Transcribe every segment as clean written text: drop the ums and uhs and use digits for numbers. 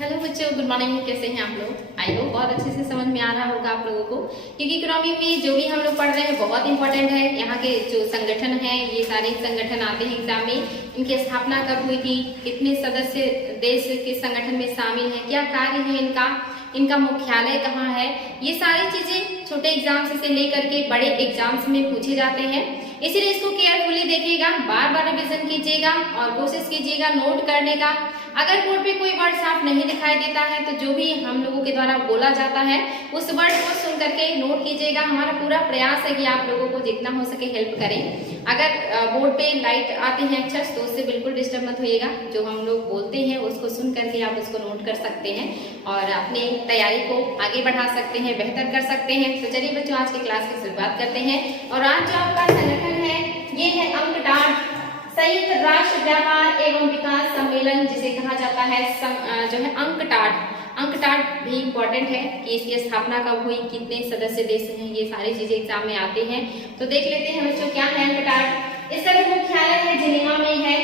Hello बच्चों, good morning. कैसे हैं आप लोग? आई होप बहुत अच्छे से समझ में आ रहा होगा आप लोगों को, क्योंकि इकोनॉमी में जो भी हम लोग पढ़ रहे हैं बहुत इंपॉर्टेंट है। यहाँ के जो संगठन हैं, ये सारे संगठन आते हैं एग्जाम में। इनकी स्थापना कब हुई थी, कितने सदस्य देश के संगठन में शामिल हैं, क्या कार्य है इनका, इनका मुख्यालय कहाँ है, ये सारी चीजें छोटे एग्जाम्स से लेकर के बड़े एग्जाम्स में पूछे जाते हैं। इसीलिए इसको केयरफुली देखिएगा, बार बार रिविजन कीजिएगा और कोशिश कीजिएगा नोट करने का। अगर बोर्ड पे कोई वर्ड साफ नहीं दिखाई देता है तो जो भी हम लोगों के द्वारा बोला जाता है उस वर्ड को सुन करके नोट कीजिएगा। हमारा पूरा प्रयास है कि आप लोगों को जितना हो सके हेल्प करें। अगर बोर्ड पे लाइट आते हैं अक्षर तो उससे बिल्कुल डिस्टर्ब मत होइएगा। जो हम लोग बोलते हैं उसको सुन करके आप उसको नोट कर सकते हैं और अपनी तैयारी को आगे बढ़ा सकते हैं, बेहतर कर सकते हैं। तो चलिए बच्चों, आज की क्लास की शुरुआत करते हैं। और आज जो आपका संगठन है ये है अंकटाड, संयुक्त राष्ट्र व्यापार एवं विकास सम्मेलन, जिसे कहा जाता है जो है अंकटाड। अंकटाड भी इम्पोर्टेंट है कि इसकी स्थापना कब हुई, कितने सदस्य देश हैं, ये सारी चीजें एग्जाम में आते हैं। तो देख लेते हैं बच्चों क्या है अंकटाड। इसका जो मुख्यालय है जिनेवा में है।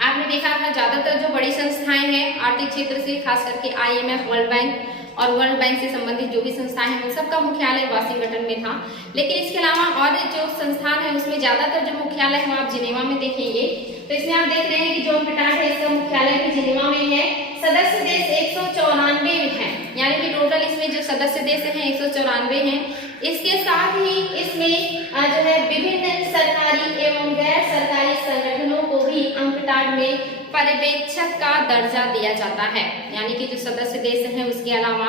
आपने देखा था ज्यादातर जो बड़ी संस्थाएं हैं आर्थिक क्षेत्र से, खास करके IMF, वर्ल्ड बैंक और वर्ल्ड बैंक से संबंधित जो भी संस्थाएं हैं उन सबका मुख्यालय वाशिंगटन में था। लेकिन इसके अलावा और जो संस्थान है उसमें ज्यादातर जो मुख्यालय है आप जिनेवा में देखेंगे। तो इसमें आप देख रहे हैं कि जो अंकटाड है इसका मुख्यालय भी जिनेवा में है। सदस्य देश 194 हैं, यानी कि टोटल इसमें जो सदस्य देश हैं 194 हैं। इसके साथ ही इसमें जो है विभिन्न सरकारी एवं गैर सरकारी संगठनों को भी अंकटाड में पर्यवेक्षक का दर्जा दिया जाता है। यानी कि जो सदस्य देश हैं उसके अलावा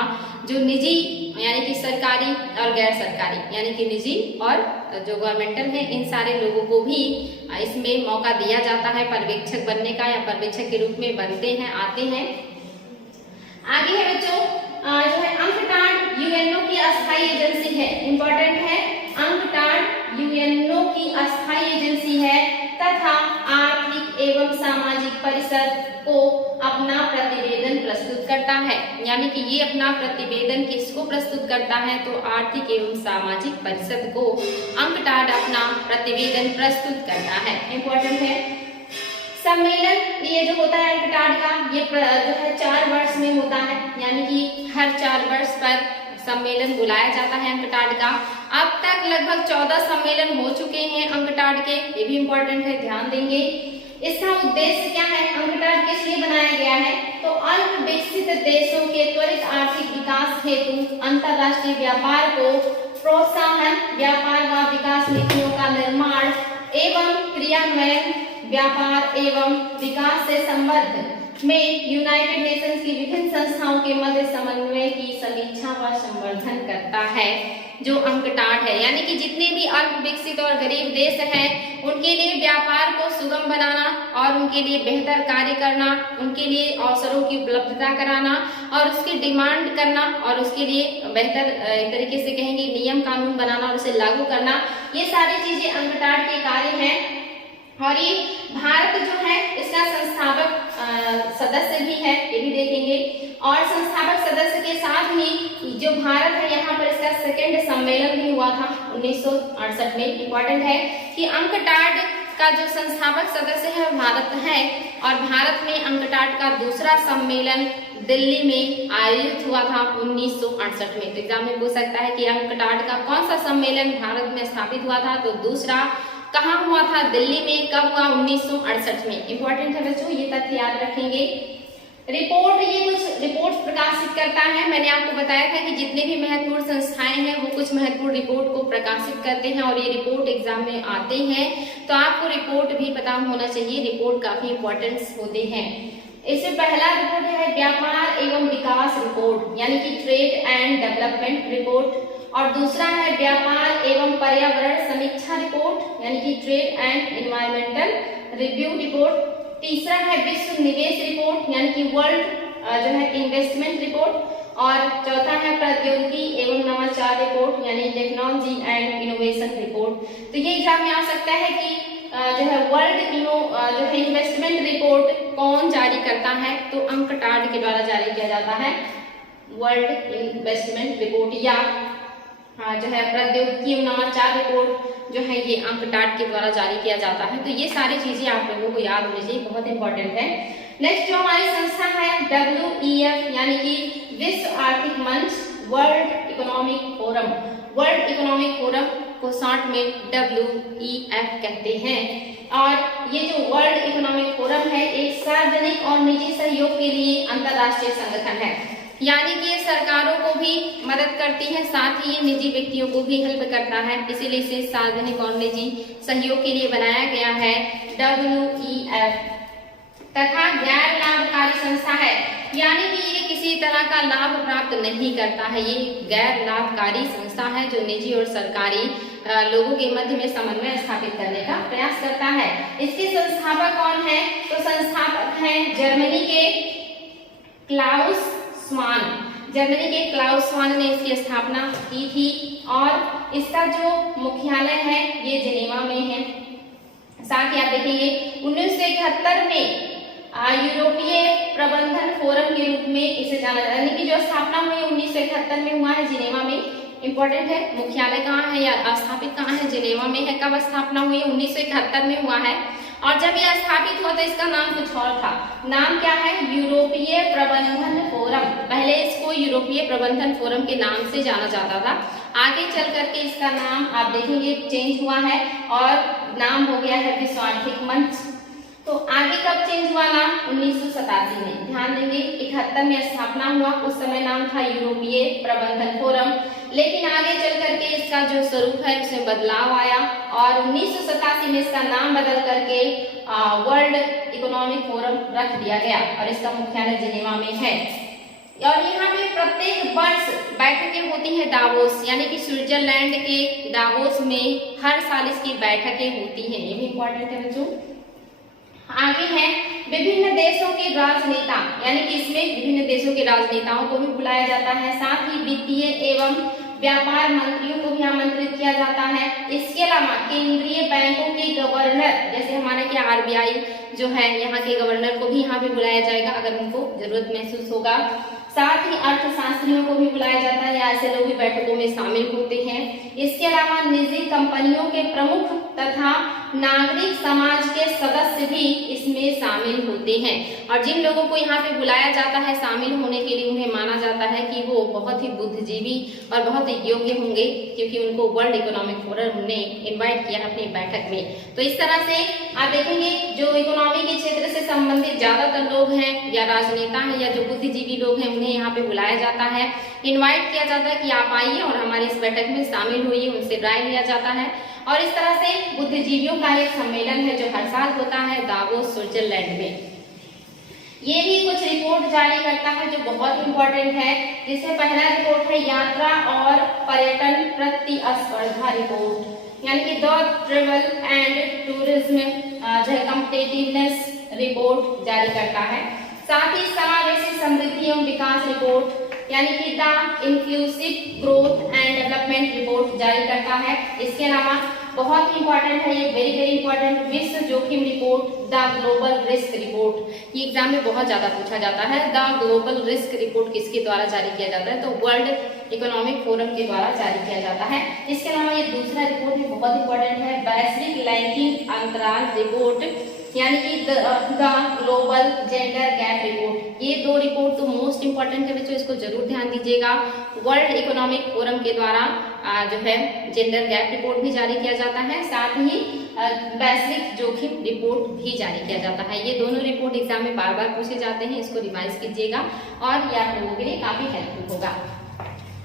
जो निजी यानी कि सरकारी और गैर सरकारी यानी कि निजी और जो गवर्नमेंटल है, इन सारे लोगों को भी इसमें मौका दिया जाता है पर्यवेक्षक बनने का, या पर्यवेक्षक के रूप में बनते हैं, आते हैं। आगे है बच्चों जो है अंकटाड यूएनओ की अस्थायी एजेंसी है। इंपॉर्टेंट है, अंकटाड यूएनओ की अस्थायी एजेंसी है तथा आर्थिक एवं सामाजिक परिषद को अपना प्रतिवेदन प्रस्तुत करता है। यानी कि ये अपना प्रतिवेदन किसको प्रस्तुत करता है, तो आर्थिक एवं सामाजिक परिषद को अंकटाड अपना प्रतिवेदन प्रस्तुत करता है। इंपॉर्टेंट है। सम्मेलन ये जो होता है अंकटाड का, ये जो है 4 वर्ष में होता है, यानी कि हर 4 वर्ष पर सम्मेलन बुलाया जाता है अंकटाड का। अब तक लगभग 14 सम्मेलन हो चुके हैं अंकटाड के, ये भी इम्पोर्टेंट है, ध्यान देंगे। इसका उद्देश्य क्या है, अंकटाड किस लिए बनाया गया है, तो अल्प विकसित देशों के त्वरित आर्थिक विकास हेतु अंतरराष्ट्रीय व्यापार को प्रोत्साहन, व्यापार व विकास नीतियों का निर्माण एवं क्रियान्वयन, व्यापार एवं विकास से संबद्ध में यूनाइटेड नेशंस की विभिन्न संस्थाओं के मध्य समन्वय की समीक्षा व संवर्धन करता है जो अंकटाड है। यानी कि जितने भी अल्प विकसित और गरीब देश हैं उनके लिए व्यापार को सुगम बनाना और उनके लिए बेहतर कार्य करना, उनके लिए अवसरों की उपलब्धता कराना और उसकी डिमांड करना और उसके लिए बेहतर तरीके से कहेंगे नियम कानून बनाना और उसे लागू करना, ये सारी चीजें अंकटाड के कार्य हैं। और ये भारत जो है इसका संस्थापक सदस्य भी है, ये भी देखेंगे। और संस्थापक सदस्य के साथ ही जो भारत है यहाँ पर इसका सेकंड सम्मेलन भी हुआ था 1968 में। इम्पोर्टेंट है कि अंकटाड का जो संस्थापक सदस्य है भारत है और भारत में अंकटाड का दूसरा सम्मेलन दिल्ली में आयोजित हुआ था 1968 में। तो एग्जाम में पूछ सकता है कि अंकटाड का कौन सा सम्मेलन भारत में स्थापित हुआ था, तो दूसरा कहाँ हुआ था, दिल्ली में। कब हुआ, 1968 में। इंपॉर्टेंट है बच्चों, ये तथ्य याद रखेंगे। रिपोर्ट, ये कुछ रिपोर्ट प्रकाशित करता है। मैंने आपको बताया था कि जितने भी महत्वपूर्ण संस्थाएं हैं वो कुछ महत्वपूर्ण रिपोर्ट को प्रकाशित करते हैं और ये रिपोर्ट एग्जाम में आते हैं। तो आपको रिपोर्ट भी पता होना चाहिए, रिपोर्ट काफी इंपॉर्टेंट होते हैं। इसमें पहला रिपोर्ट है व्यापार एवं विकास रिपोर्ट, यानी कि ट्रेड एंड डेवलपमेंट रिपोर्ट। और दूसरा है व्यापार एवं पर्यावरण समीक्षा रिपोर्ट, यानी कि trade and environmental review report. तीसरा है विश्व निवेश रिपोर्ट, यानी कि वर्ल्ड जो है इन्वेस्टमेंट रिपोर्ट। और चौथा है प्रौद्योगिकी एवं नवाचार रिपोर्ट, यानी टेक्नोलॉजी एंड इनोवेशन रिपोर्ट। तो ये एग्जाम में आ सकता है कि जो है वर्ल्ड जो है इन्वेस्टमेंट रिपोर्ट कौन जारी करता है, तो अंकटाड के द्वारा जारी किया जाता है वर्ल्ड इन्वेस्टमेंट रिपोर्ट। या जो है प्रौद्योगिकी नवाचार रिपोर्ट जो है ये अंकटाड के द्वारा जारी किया जाता है। तो ये सारी चीजें आप लोगों को याद होनी चाहिए, बहुत इंपॉर्टेंट है। नेक्स्ट जो हमारी संस्था है WEF यानी कि विश्व आर्थिक मंच, world economic forum, world economic forum को शॉर्ट में WEF कहते हैं। और ये जो वर्ल्ड इकोनॉमिक फोरम है एक सार्वजनिक और निजी सहयोग के लिए अंतर्राष्ट्रीय संगठन है, यानी कि ये सरकारों को भी मदद करती है, साथ ही ये निजी व्यक्तियों को भी हेल्प करता है, इसीलिए इसे सार्वजनिक और निजी सहयोग के लिए बनाया गया है WEF। तथा गैर लाभकारी संस्था है, यानी कि ये किसी तरह का लाभ प्राप्त नहीं करता है, ये गैर लाभकारी संस्था है जो निजी और सरकारी लोगों के मध्य में समन्वय स्थापित करने का प्रयास करता है। इसके संस्थापक कौन है? तो संस्थापक हैं जर्मनी के क्लाउस स्वान। जर्मनी के क्लाउस स्वान ने इसकी स्थापना की थी और इसका जो मुख्यालय है ये जिनेवा में है। साथ ही आप देखेंगे 1971 में यूरोपीय प्रबंधन फोरम के रूप में इसे जाना जाता है, यानी कि जो स्थापना हुई 1971 में हुआ है जिनेवा में। इंपॉर्टेंट है, मुख्यालय कहाँ है या स्थापित कहाँ है? जिनेवा में है। कब स्थापना हुई? 1971 में हुआ है। और जब यह स्थापित हुआ तो इसका नाम कुछ और था। नाम क्या है? यूरोपीय प्रबंधन फोरम। पहले इसको यूरोपीय प्रबंधन फोरम के नाम से जाना जाता था। आगे चल करके इसका नाम आप देखेंगे चेंज हुआ है और नाम हो गया है विश्व आर्थिक मंच। तो आगे कब चेंज हुआ नाम? 1987 में। ध्यान देंगे 71 में स्थापना हुआ, उस समय नाम था यूरोपीय प्रबंधन फोरम, लेकिन आगे चल करके इसका जो स्वरूप है उसमें बदलाव आया और 1987 में इसका नाम बदल करके वर्ल्ड इकोनॉमिक फोरम रख दिया गया और इसका मुख्यालय जिनेवा में है। और यहाँ पे प्रत्येक वर्ष बैठकें होती हैं डावोस, यानी कि स्विट्जरलैंड के डावोस में हर साल इसकी बैठकें होती हैं। ये भी इम्पोर्टेंट है बच्चों। आगे है विभिन्न देशों के राजनेता, यानी कि इसमें विभिन्न देशों के राजनेताओं को भी बुलाया जाता है। साथ ही वित्तीय एवं व्यापार मंत्रियों को भी आमंत्रित किया जाता है। इसके अलावा केंद्रीय बैंकों के गवर्नर, जैसे हमारे क्या RBI जो है यहाँ के गवर्नर को भी यहाँ पे बुलाया जाएगा अगर उनको जरूरत महसूस होगा। साथ ही अर्थशास्त्रियों को भी बुलाया जाता है, या ऐसे लोग भी बैठकों में शामिल होते हैं। इसके अलावा निजी कंपनियों के प्रमुख तथा नागरिक समाज के सदस्य भी इसमें शामिल होते हैं। और जिन लोगों को यहाँ पे बुलाया जाता है शामिल होने के लिए, उन्हें माना जाता है कि वो बहुत ही बुद्धिजीवी और बहुत ही योग्य होंगे, क्योंकि उनको वर्ल्ड इकोनॉमिक फोरम ने इन्वाइट किया अपनी बैठक में। तो इस तरह से आप देखेंगे जो इकोनॉमी के क्षेत्र से संबंधित ज्यादातर लोग हैं या राजनेता हैं या जो बुद्धिजीवी लोग हैं, उन्हें यहाँ पे बुलाया जाता है, इन्वाइट किया जाता है कि आप आइए और हमारी इस बैठक में शामिल होइए, उनसे राय लिया जाता है। और इस तरह से बुद्धिजीवियों का एक सम्मेलन है जो हर साल होता है दावोस स्विट्जरलैंड में। ये भी कुछ रिपोर्ट जारी करता है जो बहुत इंपॉर्टेंट है, जिसमें पहला रिपोर्ट है यात्रा और पर्यटन प्रतिस्पर्धा रिपोर्ट, यानी कि द ट्रेवल एंड टूरिज्म जो है कॉम्पिटिटिवनेस रिपोर्ट जारी करता है। साथ ही समावेशी समृद्धि एवं विकास रिपोर्ट, यानी कि the inclusive growth and development report जारी करता है। इसके अलावा बहुत ही इंपॉर्टेंट है, ये वेरी वेरी इंपॉर्टेंट, विश्व जोखिम report, the global risk report. ये एग्जाम में बहुत ज्यादा पूछा जाता है। द ग्लोबल रिस्क रिपोर्ट किसके द्वारा जारी किया जाता है? तो वर्ल्ड इकोनॉमिक फोरम के द्वारा जारी किया जाता है। इसके अलावा ये दूसरा रिपोर्ट भी बहुत इंपॉर्टेंट है, वैश्विक रैंकिंग अंतराल रिपोर्ट, यानी कि the global gender gap report. ये दो रिपोर्ट तो मोस्ट इंपॉर्टेंट है बच्चों, इसको जरूर ध्यान दीजिएगा। वर्ल्ड इकोनॉमिक फोरम के द्वारा जो है जेंडर गैप रिपोर्ट भी जारी किया जाता है, साथ ही वैश्विक जोखिम रिपोर्ट भी जारी किया जाता है। ये दोनों रिपोर्ट एग्जाम में बार बार पूछे जाते हैं, इसको रिवाइज कीजिएगा और ये आप लोगों के लिए काफी हेल्पफुल होगा।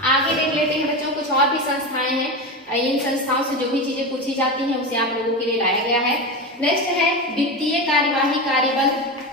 आगे देख लेते हैं बच्चों, कुछ और भी संस्थाएं हैं, इन संस्थाओं से जो भी चीजें पूछी जाती हैं उसे आप लोगों के लिए लाया गया है। नेक्स्ट है वित्तीय कार्यवाही कार्यबल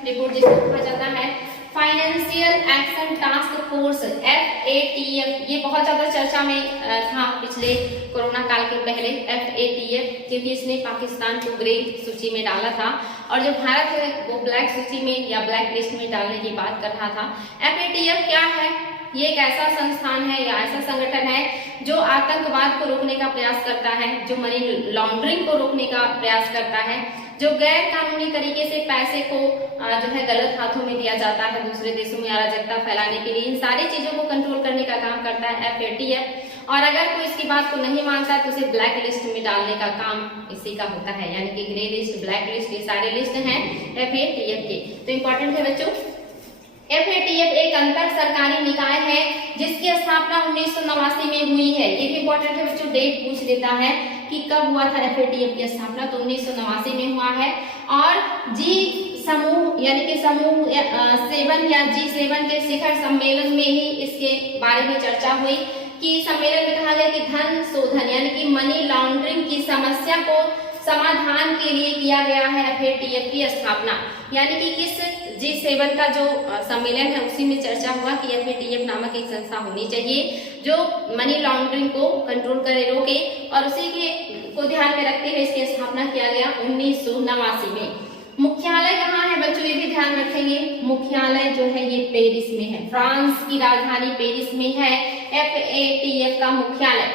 रिपोर्ट, जिसको कहा जाता है financial action task force FATF। ये बहुत ज्यादा चर्चा में था पिछले कोरोना काल के पहले FATF, क्योंकि इसने पाकिस्तान को ग्रे सूची में डाला था और जो भारत है वो ब्लैक सूची में या ब्लैक लिस्ट में डालने की बात कर रहा था। FATF क्या है? ये एक ऐसा संस्थान है या ऐसा संगठन है जो आतंकवाद को रोकने का प्रयास करता है, जो मनी लॉन्ड्रिंग को रोकने का प्रयास करता है, जो गैर कानूनी तरीके से पैसे को जो है गलत हाथों में दिया जाता है दूसरे देशों में अराजकता फैलाने के लिए, इन सारी चीजों को कंट्रोल करने का काम करता है FATF। और अगर कोई इसकी बात को नहीं मानता तो उसे ब्लैक लिस्ट में डालने का काम इसी का होता है, यानी कि ग्रे लिस्ट, ब्लैक लिस्ट, ये सारे लिस्ट हैं FATF के। तो इम्पोर्टेंट है बच्चों। FATF एक अंतर सरकारी निकाय है जिसकी स्थापना 1989 में हुई है। ये भी इम्पोर्टेंट है बच्चों, डेट पूछ लेता है कि कब हुआ था FATF की स्थापना, तो 1989 में हुआ है। और जी समूह यानी कि समूह 7 या G7 के शिखर सम्मेलन में ही इसके बारे में चर्चा हुई कि सम्मेलन में कहा गया कि धन शोधन यानी कि मनी लॉन्ड्रिंग की समस्या को समाधान के लिए किया गया है FATF की स्थापना। यानी कि किस G7 का जो सम्मेलन है उसी में चर्चा हुआ कि FATF नामक एक संस्था होनी चाहिए जो मनी लॉन्ड्रिंग को कंट्रोल करे, रोके, और उसी के को ध्यान में रखते हुए इसकी स्थापना किया गया 1989 में। मुख्यालय कहाँ है बच्चों, ये भी ध्यान रखेंगे। मुख्यालय जो है ये पेरिस में है, फ्रांस की राजधानी पेरिस में है FATF का मुख्यालय।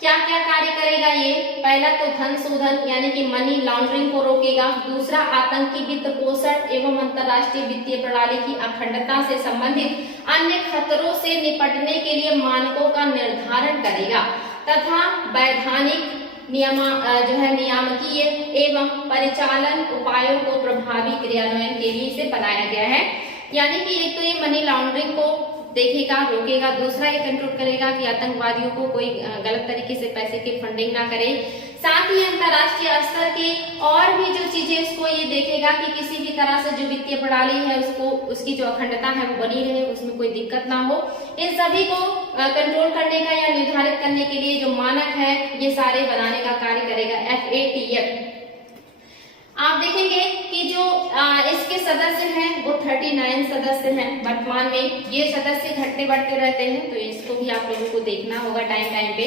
क्या क्या कार्य करेगा ये? पहला तो धन शोधन यानी कि मनी लॉन्ड्रिंग को रोकेगा। दूसरा, आतंकी वित्त पोषण एवं अंतर्राष्ट्रीय वित्तीय प्रणाली की अखंडता से संबंधित अन्य खतरों से निपटने के लिए मानकों का निर्धारण करेगा तथा वैधानिक नियामकीय एवं परिचालन उपायों को प्रभावी क्रियान्वयन के लिए इसे बनाया गया है। यानी कि एक तो ये मनी लॉन्ड्रिंग को देखेगा, रोकेगा। दूसरा, ये कंट्रोल करेगा कि आतंकवादियों को कोई गलत तरीके से पैसे की फंडिंग ना करे। साथ ही अंतर्राष्ट्रीय स्तर की और भी जो चीजें उसको ये देखेगा कि किसी भी तरह से जो वित्तीय प्रणाली है उसको, उसकी जो अखंडता है वो बनी रहे, उसमें कोई दिक्कत ना हो। इन सभी को कंट्रोल करने का या निर्धारित करने के लिए जो मानक है ये सारे बनाने का कार्य करेगा FATF। आप देखेंगे कि जो इसके सदस्य हैं वो 39 सदस्य हैं वर्तमान में। ये सदस्य घटते बढ़ते रहते हैं, तो इसको भी आप लोगों को देखना होगा टाइम पे।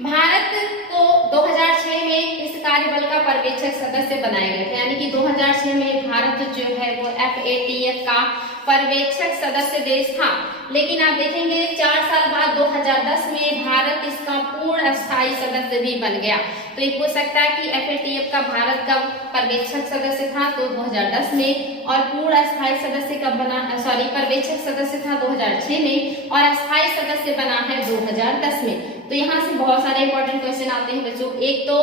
भारत को 2006 में इस कार्यबल का पर्यवेक्षक सदस्य बनाया गया था, यानी कि 2006 में भारत जो है वो FATF का पर्यवेक्षक सदस्य देश था। लेकिन आप देखेंगे 4 साल बाद 2010 में भारत इसका पूर्ण स्थायी सदस्य भी बन गया। तो ये पूछ सकता है कि FATF का भारत का पर्यवेक्षक सदस्य था तो 2010 में, और पूर्ण स्थायी सदस्य कब बना, पर्यवेक्षक सदस्य था 2006 में और स्थायी सदस्य बना है 2010 में। तो यहाँ से बहुत सारे इंपॉर्टेंट क्वेश्चन आते हैं बच्चों। एक तो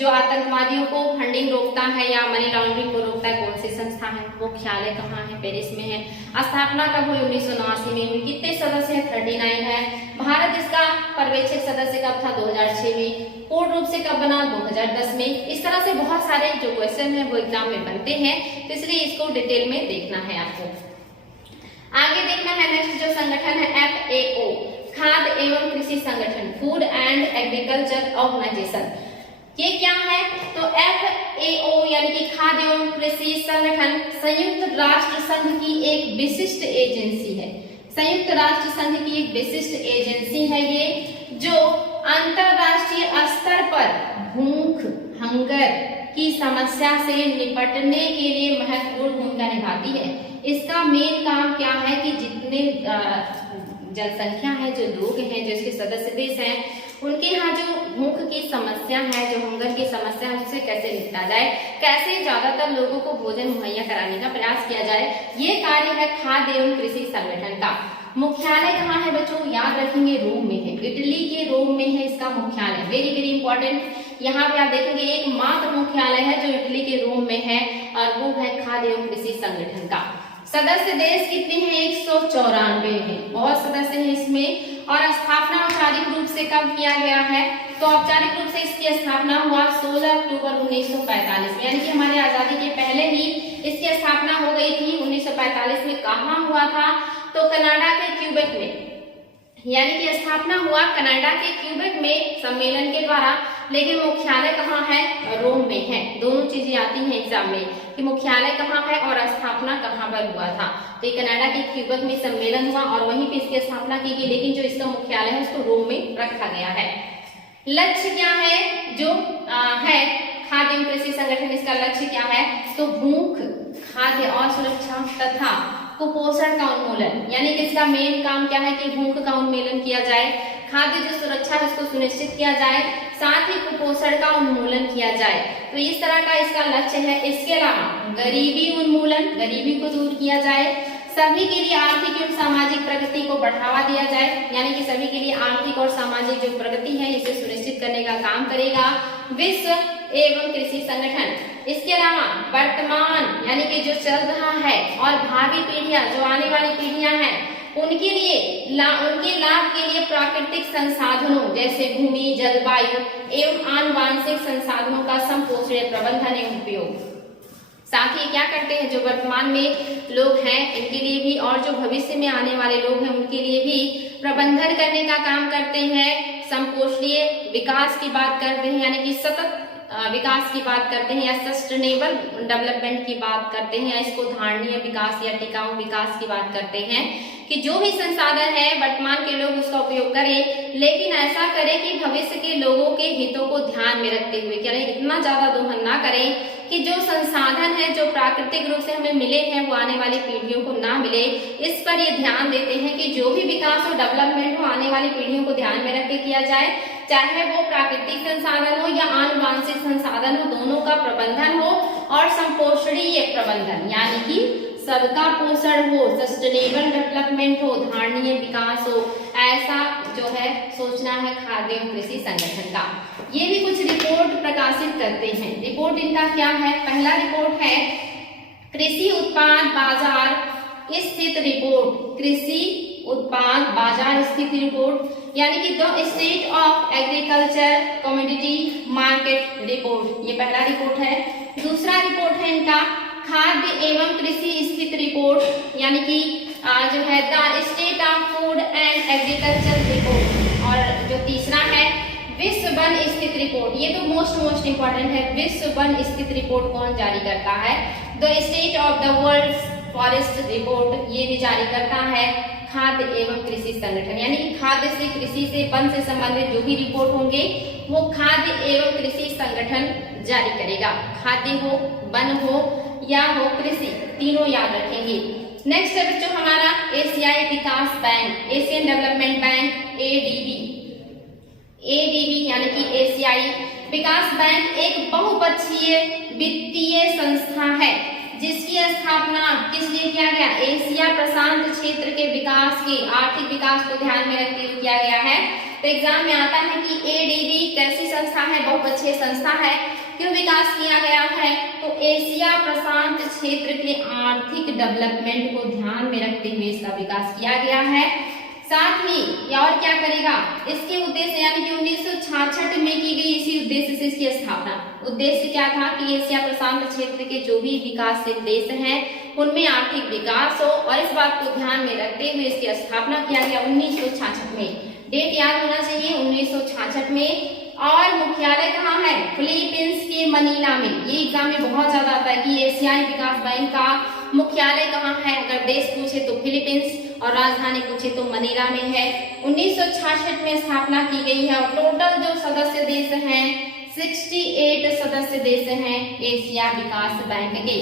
जो आतंकवादियों को फंडिंग रोकता है या मनी लॉन्ड्रिंग को रोकता है, कौन सी संस्था है, मुख्यालय कहाँ है, पेरिस में है। स्थापना कब हुई, 1989 में हुई। कितने सदस्य हैं, 39 है। भारत इसका पर्यवेक्षक सदस्य कब था, 2006 में। पूर्ण रूप से कब बना, 2010 में। इस तरह से बहुत सारे जो क्वेश्चन है वो एग्जाम में बनते हैं, तो इसलिए इसको डिटेल में देखना है आपको। आगे देखना है नेक्स्ट जो संगठन है FAO, खाद्य एवं कृषि संगठन, फूड एंड एग्रीकल्चर ऑर्गेनाइजेशन। ये क्या है, तो FAO यानी कि खाद्य एवं कृषि संगठन संयुक्त राष्ट्र संघ की एक विशिष्ट एजेंसी है। संयुक्त राष्ट्र संघ की एक विशिष्ट एजेंसी है ये, जो अंतरराष्ट्रीय स्तर पर भूख, हंगर की समस्या से निपटने के लिए महत्वपूर्ण भूमिका निभाती है। इसका मेन काम क्या है कि जितने जनसंख्या है, जो लोग हैं, जो इसके सदस्य देश हैं, उनके यहाँ जो भूख की समस्या है, जो हंगर की समस्या है, उससे कैसे निपटा जाए, कैसे ज्यादातर लोगों को भोजन मुहैया कराने का प्रयास किया जाए, ये कार्य है खाद्य एवं कृषि संगठन का। मुख्यालय कहाँ है बच्चों, याद रखेंगे रोम में है, इटली के रोम में है इसका मुख्यालय। Very very important. यहाँ पे आप देखेंगे एकमात्र मुख्यालय है जो इटली के रोम में है, और वो है खाद्य एवं कृषि संगठन का। सदस्य देश कितने हैं, 194 हैं, बहुत सदस्य हैं इसमें। और स्थापना औपचारिक रूप से कब किया गया है, तो औपचारिक रूप से इसकी स्थापना हुआ 16 अक्टूबर 1945 में, यानी कि हमारे आजादी के पहले ही इसकी स्थापना हो गई थी 1945 में। कहाँ हुआ था, तो कनाडा के क्यूबेक में, यानी कि स्थापना हुआ कनाडा के क्यूबेक में सम्मेलन के द्वारा। लेकिन मुख्यालय कहाँ है, रोम में है। दोनों चीजें आती हैं एग्जाम में कि मुख्यालय कहाँ है और स्थापना कहाँ पर हुआ था। तो कनाडा के क्यूबेक में सम्मेलन हुआ और वहीं पे इसकी स्थापना की गई, लेकिन जो इसका मुख्यालय है उसको रोम में रखा गया है। लक्ष्य क्या है, जो है खाद्य एवं कृषि संगठन, इसका लक्ष्य क्या है, तो भूख, खाद्य और सुरक्षा तथा कुपोषण का उन्मूलन। यानी कि इसका मेन काम क्या है कि भूख का उन्मूलन किया जाए, खाद्य जो सुरक्षा है उसको सुनिश्चित किया जाए, साथ ही कुपोषण का उन्मूलन किया जाए। तो इस तरह का इसका लक्ष्य है। इसके अलावा गरीबी उन्मूलन, गरीबी को दूर किया जाए, सभी के लिए आर्थिक एवं सामाजिक प्रगति को बढ़ावा दिया जाए, यानी कि सभी के लिए आर्थिक और सामाजिक जो प्रगति है इसे सुनिश्चित करने का काम करेगा विश्व एवं कृषि संगठन। इसके अलावा वर्तमान यानी कि जो चल रहा है और भावी पीढ़ियां, जो आने वाली पीढ़ियां हैं, उनके लिए उनके लाभ के लिए प्राकृतिक संसाधनों जैसे भूमि, जलवायु एवं आनुवांशिक संसाधनों का संपोषण, प्रबंधन एवं उपयोग। साथ ही क्या करते हैं, जो वर्तमान में लोग हैं इनके लिए भी और जो भविष्य में आने वाले लोग हैं उनके लिए भी प्रबंधन करने का काम करते हैं। संपोषणीय विकास की बात करते हैं, यानी कि सतत विकास की बात करते हैं, या सस्टेनेबल डेवलपमेंट की बात करते हैं, या इसको धारणीय विकास या टिकाऊ विकास की बात करते हैं कि जो भी संसाधन है वर्तमान के लोग उसका उपयोग करें, लेकिन ऐसा करें कि भविष्य के लोगों के हितों को ध्यान में रखते हुए करें, इतना ज्यादा दोहन ना करें कि जो संसाधन है जो प्राकृतिक रूप से हमें मिले हैं वो आने वाली पीढ़ियों को ना मिले। इस पर ये ध्यान देते हैं कि जो भी विकास और डेवलपमेंट हो आने वाली पीढ़ियों को ध्यान में रख के किया जाए, चाहे वो प्राकृतिक संसाधन हो या आनुवांशिक संसाधन हो, दोनों का प्रबंधन हो और संपोषणीय प्रबंधन यानी कि सबका पोषण हो, सस्टेनेबल डेवलपमेंट हो, धारणीय विकास हो, ऐसा जो है सोचना है खाद्य एवं कृषि संगठन का। ये भी कुछ रिपोर्ट प्रकाशित करते हैं। रिपोर्ट इनका क्या है, पहला रिपोर्ट है कृषि उत्पाद बाजार स्थित रिपोर्ट, कृषि उत्पाद बाजार स्थित रिपोर्ट यानी कि the state of agriculture commodity market report, ये पहला रिपोर्ट है। दूसरा रिपोर्ट है इनका खाद्य एवं कृषि स्थित रिपोर्ट यानी कि जो है the state of food and agriculture report. और जो तीसरा है विश्व वन स्थित रिपोर्ट, ये तो मोस्ट इंपॉर्टेंट है। विश्व वन स्थित रिपोर्ट कौन जारी करता है, the state of the world forest report, ये भी जारी करता है खाद्य एवं कृषि संगठन। यानी कि खाद्य से, कृषि से, वन से संबंधित जो भी रिपोर्ट होंगे वो खाद्य एवं कृषि संगठन जारी करेगा। खाद्य हो, वन हो या हो कृषि, तीनों याद रखेंगे। नेक्स्ट है बच्चों हमारा एशियाई विकास bank, Asian development bank, ADB. ADB यानी कि एशियाई विकास बैंक एक बहुपक्षीय वित्तीय संस्था है जिसकी स्थापना किस लिए किया गया, एशिया प्रशांत क्षेत्र के विकास के, आर्थिक विकास को ध्यान में रखते हुए किया गया है। तो एग्जाम में आता है कि एडीबी कैसी संस्था है, बहुपक्षीय संस्था है, क्यों विकास किया गया है, तो एशिया प्रशांत क्षेत्र के आर्थिक डेवलपमेंट को ध्यान में रखते हुए इसका विकास किया गया है। साथ ही और क्या करेगा, इसके उद्देश्य यानी कि 1966 में की गई इसी उद्देश्य से इसकी स्थापना। उद्देश्य क्या था कि एशिया प्रशांत क्षेत्र के जो भी विकासशील देश हैं उनमें आर्थिक विकास हो, और इस बात को ध्यान में रखते हुए इसकी स्थापना किया गया 1966 में। डेट याद होना चाहिए 1966 में। और मुख्यालय कहाँ है, फिलीपींस के मनीला में। ये एग्जाम में बहुत ज्यादा आता है कि एशियाई विकास बैंक का मुख्यालय कहाँ है, अगर देश पूछे तो फिलीपींस और राजधानी पूछे तो मनीला में है। 1966 में स्थापना की गई है और टोटल जो सदस्य देश हैं 68 सदस्य देश हैं एशिया विकास बैंक के।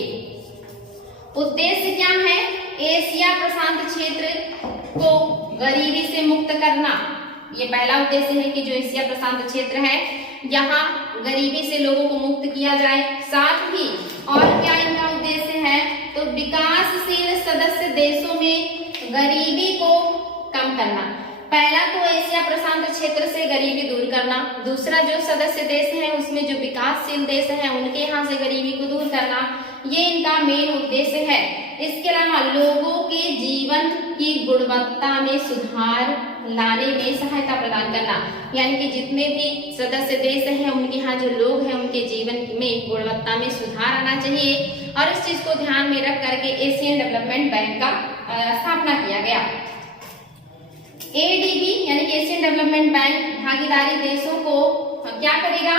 उद्देश्य क्या है, एशिया प्रशांत क्षेत्र को गरीबी से मुक्त करना, ये पहला उद्देश्य है कि जो एशिया प्रशांत क्षेत्र है यहाँ गरीबी से लोगों को मुक्त किया जाए। साथ ही और क्या इनका उद्देश्य है, तो विकासशील सदस्य देशों में गरीबी को कम करना। पहला तो एशिया प्रशांत क्षेत्र से गरीबी दूर करना, दूसरा जो सदस्य देश हैं उसमें जो विकासशील देश हैं उनके यहाँ से गरीबी को दूर करना, ये इनका मेन उद्देश्य है। इसके अलावा लोगों के जीवन की गुणवत्ता में सुधार लाने में सहायता प्रदान करना, यानी कि जितने भी सदस्य देश हैं उनके यहाँ जो लोग हैं उनके जीवन में गुणवत्ता में सुधार आना चाहिए, और इस चीज को ध्यान में रख करके एशियन डेवलपमेंट बैंक का स्थापना किया गया। एडीबी यानी कि एशियन डेवलपमेंट बैंक भागीदारी देशों को क्या करेगा,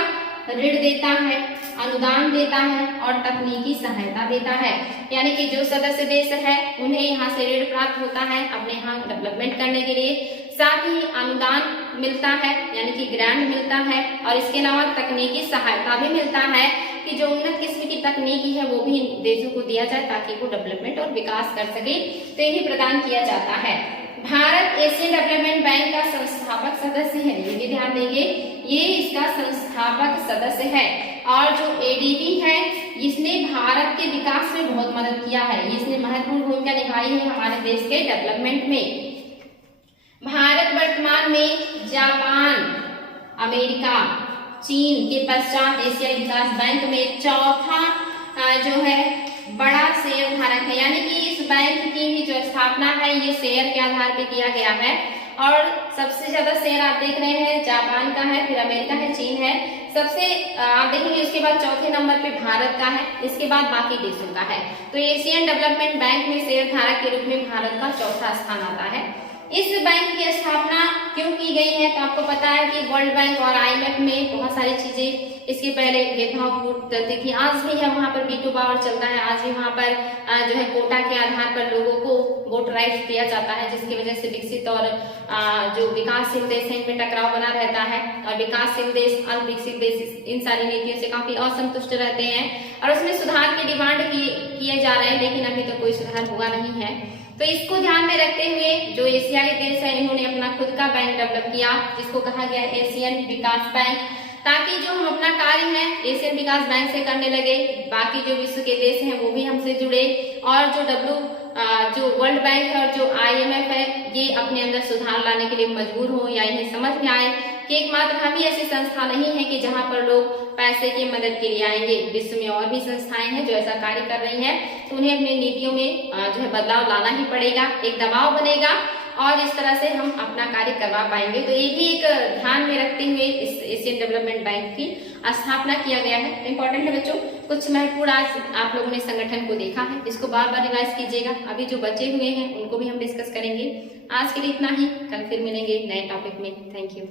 ऋण देता है, अनुदान देता है और तकनीकी सहायता देता है। यानी कि जो सदस्य देश है उन्हें यहाँ से ऋण प्राप्त होता है अपने यहाँ डेवलपमेंट करने के लिए, साथ ही अनुदान मिलता है यानी कि ग्रांट मिलता है, और इसके अलावा तकनीकी सहायता भी मिलता है कि जो उन्नत किस्म की तकनीकी है वो भी देशों को दिया जाए ताकि वो डेवलपमेंट और विकास कर सके, तो ये प्रदान किया जाता है। भारत एशियन डेवलपमेंट बैंक का संस्थापक सदस्य है, ये भी ध्यान देंगे, ये इसका संस्थापक सदस्य है। और जो एडीबी है इसने भारत के विकास में बहुत मदद किया है, इसने महत्वपूर्ण भूमिका निभाई है हमारे देश के डेवलपमेंट में। भारत वर्तमान में जापान, अमेरिका, चीन के पश्चात एशियाई विकास बैंक में चौथा जो है बड़ा शेयर धारक है, यानी कि इस बैंक की भी जो स्थापना है ये शेयर के आधार पे किया गया है। और सबसे ज्यादा शेयर आप देख रहे हैं जापान का है, फिर अमेरिका है, चीन है, सबसे आप देखेंगे उसके बाद चौथे नंबर पे भारत का है, इसके बाद बाकी देशों का है। तो एशियन डेवलपमेंट बैंक में शेयर धारक के रूप में भारत का चौथा स्थान आता है। इस बैंक की स्थापना क्यों की गई है, तो आपको पता है कि वर्ल्ड बैंक और IMF में बहुत सारी चीजें इसके पहले भेदभाव करती थी, आज भी है वहां पर वीटो पावर चलता है, आज भी वहां पर जो है कोटा के आधार पर लोगों को वोट राइट दिया जाता है, जिसकी वजह से विकसित और जो विकासशील देश है इनमें टकराव बना रहता है, और विकासशील देश, अविकसित देश इन सारी नीतियों से काफी असंतुष्ट रहते हैं और उसमें सुधार की डिमांड किए जा रहे हैं, लेकिन अभी तो कोई सुधार हुआ नहीं है। तो इसको ध्यान में रखते हुए जो एशियाई देश है इन्होंने अपना खुद का बैंक डेवलप किया, जिसको कहा गया एशियन विकास बैंक, ताकि जो हम अपना कार्य है एशियन विकास बैंक से करने लगे, बाकी जो विश्व के देश हैं वो भी हमसे जुड़े, और जो वर्ल्ड बैंक है और जो IMF है ये अपने अंदर सुधार लाने के लिए मजबूर हो, या इन्हें समझ में आए कि एकमात्र हम ही ऐसी संस्था नहीं है कि जहां पर लोग पैसे की मदद के लिए आएंगे, विश्व में और भी संस्थाएं हैं जो ऐसा कार्य कर रही हैं, तो उन्हें अपनी नीतियों में जो है बदलाव लाना ही पड़ेगा, एक दबाव बनेगा और इस तरह से हम अपना कार्य करवा पाएंगे। तो ये भी एक ध्यान में रखते हुए इस एशियन डेवलपमेंट बैंक की स्थापना किया गया है। इंपॉर्टेंट है बच्चों, कुछ महत्वपूर्ण आज आप लोगों ने संगठन को देखा है, इसको बार बार रिवाइज कीजिएगा, अभी जो बचे हुए हैं उनको भी हम डिस्कस करेंगे। आज के लिए इतना ही, कल फिर मिलेंगे नए टॉपिक में। Thank you.